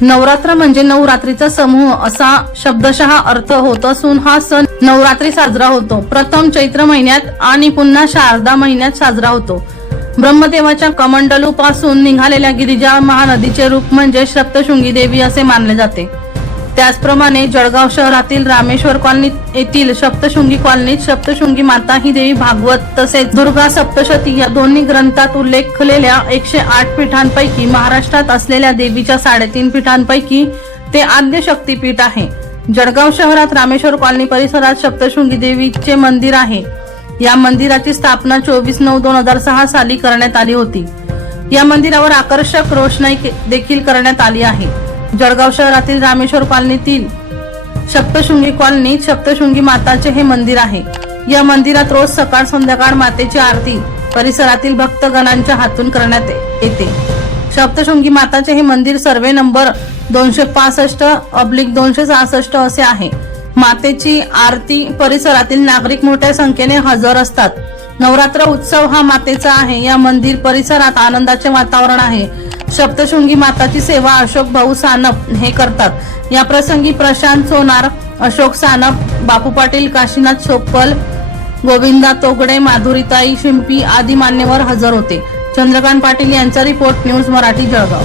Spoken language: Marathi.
नवरात्र म्हणजे नऊ रात्रीचा समूह असा शब्दशः अर्थ होत असून हा सण नवरात्री साजरा होतो. प्रथम चैत्र महिन्यात आणि पुन्हा शारदा महिन्यात साजरा होतो. ब्रह्मदेवाच्या कमंडलू पासून निघालेल्या गिरिजा महानदीचे रूप म्हणजे सप्तशृंगी देवी असे मानले जाते. त्याचप्रमाणे जळगाव शहरातील रामेश्वर कॉलनीत येथील सप्तशृंगी कॉलनीत सप्तशृंगी माता ही देवी भागवत तसेच दुर्गा सप्तशती या दोन्ही ग्रंथात उल्लेखलेल्या एकशे आठ पीठांपैकी महाराष्ट्रात असलेल्या देवीच्या साडेतीन पीठांपैकी ते आद्य शक्तीपीठ आहे. जळगाव शहरात रामेश्वर कॉलनी परिसरात सप्तशृंगी देवीचे मंदिर आहे. या मंदिराची स्थापना चोवीस नऊ दोन हजार सहा साली करण्यात आली होती. या मंदिरावर आकर्षक रोषणाई देखील करण्यात आली आहे. जळगाव शहरातील रामेश्वर कॉलनीतील सप्तशृंगी कॉलनीत सप्तशृंगी माताचे हे मंदिर आहे. या मंदिरात रोज सकाळ संध्याकाळ मातेची आरती परिसरातील भक्तगणांच्या हातून करण्यात येते. सप्तशृंगी माताचे हे मंदिर सर्वे नंबर दोनशे पासष्ट अब्लिक दोनशे सहासष्ट असे आहे. मातेची आरती परिसरातील नागरिक मोठ्या संख्येने हजर असतात. नवरात्र उत्सव हा मातेचा आहे. या मंदिर परिसरात आनंदाचे वातावरण आहे. सप्तशृंगी माताची सेवा अशोक भाऊ सानप हे करतात. या प्रसंगी प्रशांत सोनार अशोक सानप बापू पाटील काशीनाथ सोपल गोविंदा तोगडे माधुरीताई शिंपी आदी मान्यवर हजर होते. चंद्रकांत पाटील यांचा रिपोर्ट न्यूज मराठी जळगाव.